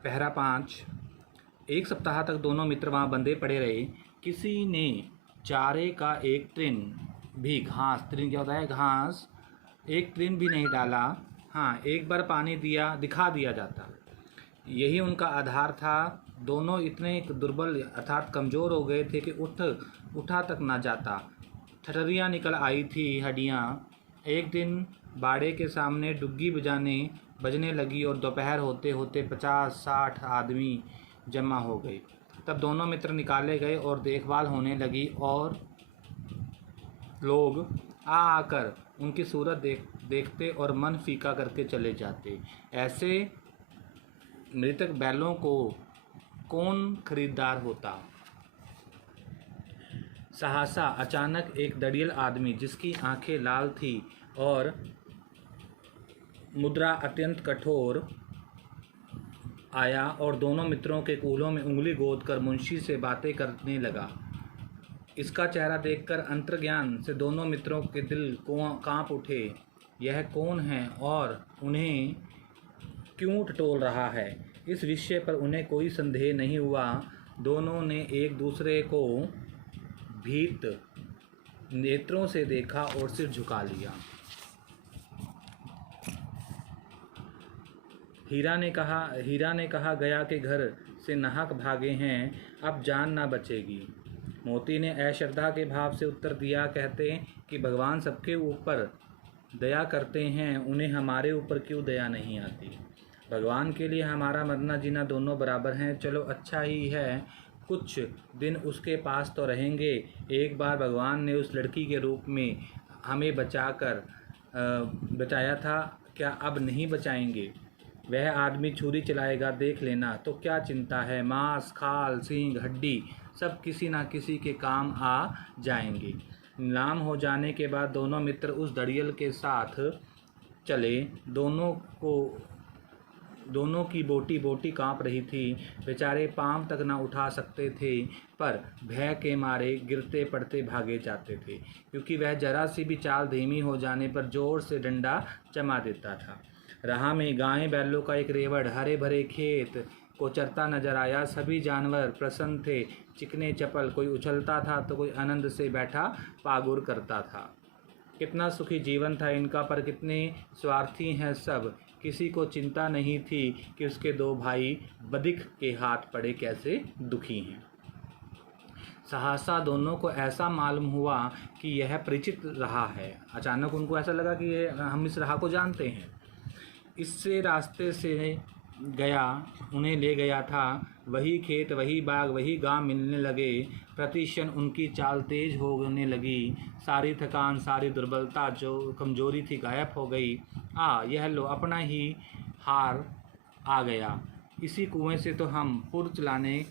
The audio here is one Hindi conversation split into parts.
पहरा 5। एक सप्ताह तक दोनों मित्र वहाँ बंधे पड़े रहे। किसी ने चारे का एक ट्रिन भी घास, ट्रिन क्या होता है, घास, एक ट्रिन भी नहीं डाला। हाँ, एक बार पानी दिखा दिया जाता। यही उनका आधार था। दोनों इतने दुर्बल अर्थात कमज़ोर हो गए थे कि उठा तक ना जाता। ठठरियाँ निकल आई थी, हड्डियाँ। एक दिन बाड़े के सामने डुग्गी बजने लगी और दोपहर होते होते 50-60 आदमी जमा हो गए। तब दोनों मित्र निकाले गए और देखभाल होने लगी और लोग आकर उनकी सूरत देखते और मन फीका करके चले जाते। ऐसे मृतक बैलों को कौन खरीदार होता। सहसा अचानक एक दड़ियल आदमी, जिसकी आंखें लाल थी और मुद्रा अत्यंत कठोर, आया और दोनों मित्रों के कूल्हों में उंगली गोदकर मुंशी से बातें करने लगा। इसका चेहरा देखकर अंतर्ज्ञान से दोनों मित्रों के दिल कांप उठे। यह कौन है और उन्हें क्यों टटोल रहा है, इस विषय पर उन्हें कोई संदेह नहीं हुआ। दोनों ने एक दूसरे को भीत नेत्रों से देखा और सिर झुका लिया। हीरा ने कहा गया के घर से नाहक भागे हैं, अब जान ना बचेगी। मोती ने अश्रद्धा के भाव से उत्तर दिया, कहते कि भगवान सबके ऊपर दया करते हैं, उन्हें हमारे ऊपर क्यों दया नहीं आती। भगवान के लिए हमारा मरना जीना दोनों बराबर हैं। चलो अच्छा ही है, कुछ दिन उसके पास तो रहेंगे। एक बार भगवान ने उस लड़की के रूप में हमें बचाया था, क्या अब नहीं बचाएंगे। वह आदमी छुरी चलाएगा, देख लेना। तो क्या चिंता है, मांस, खाल, सींग, हड्डी सब किसी न किसी के काम आ जाएंगे। नीलाम हो जाने के बाद दोनों मित्र उस दड़ियल के साथ चले। दोनों की बोटी बोटी कांप रही थी। बेचारे पांव तक न उठा सकते थे, पर भय के मारे गिरते पड़ते भागे जाते थे, क्योंकि वह जरा सी भी चाल धीमी हो जाने पर जोर से डंडा जमा देता था। राह में गाय बैलों का एक रेवड़ हरे भरे खेत को चरता नजर आया। सभी जानवर प्रसन्न थे, चिकने चपल, कोई उछलता था तो कोई आनंद से बैठा पागुर करता था। कितना सुखी जीवन था इनका, पर कितने स्वार्थी हैं सब। किसी को चिंता नहीं थी कि उसके दो भाई बदिक के हाथ पड़े कैसे दुखी हैं। सहसा दोनों को ऐसा मालूम हुआ कि यह परिचित रहा है। अचानक उनको ऐसा लगा कि हम इस राह को जानते हैं। इससे रास्ते से उन्हें ले गया था। वही खेत, वही बाग, वही गांव मिलने लगे। प्रतिक्षण उनकी चाल तेज होने लगी। सारी थकान, सारी दुर्बलता, जो कमजोरी थी, गायब हो गई। यह लो, अपना ही हार आ गया। इसी कुएं से तो हम पुर चलाने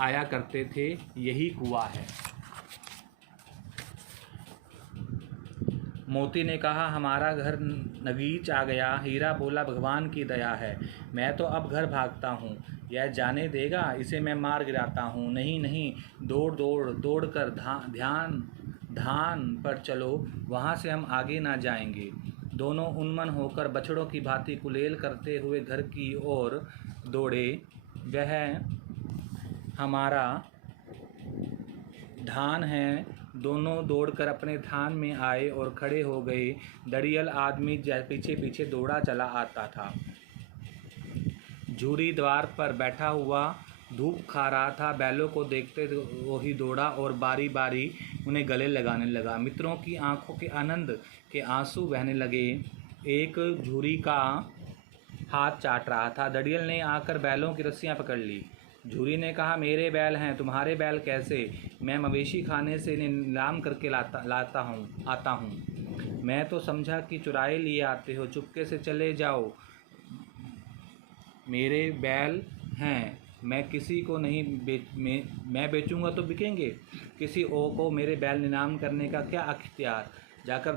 आया करते थे, यही कुआं है। मोती ने कहा, हमारा घर नगीच आ गया। हीरा बोला, भगवान की दया है, मैं तो अब घर भागता हूँ। यह जाने देगा, इसे मैं मार गिराता हूँ। नहीं, दौड़ कर धान पर चलो, वहाँ से हम आगे ना जाएंगे। दोनों उन्मन होकर बछड़ों की भांति कुलेल करते हुए घर की ओर दौड़े। वह हमारा धान है। दोनों दौड़कर अपने धान में आए और खड़े हो गए। दड़ियल आदमी पीछे पीछे दौड़ा चला आता था। झूरी द्वार पर बैठा हुआ धूप खा रहा था। बैलों को देखते वही दौड़ा और बारी बारी उन्हें गले लगाने लगा। मित्रों की आंखों के आनंद के आंसू बहने लगे। एक झूरी का हाथ चाट रहा था। दड़ियल ने आकर बैलों की रस्सियां पकड़ ली। झूरी ने कहा, मेरे बैल हैं, तुम्हारे बैल कैसे? मैं मवेशी खाने से नीलाम करके आता हूँ। मैं तो समझा कि चुराए लिए आते हो, चुपके से चले जाओ। मेरे बैल हैं, मैं किसी को नहीं मैं बेचूंगा तो बिकेंगे। किसी और को मेरे बैल नीलाम करने का क्या अख्तियार? जाकर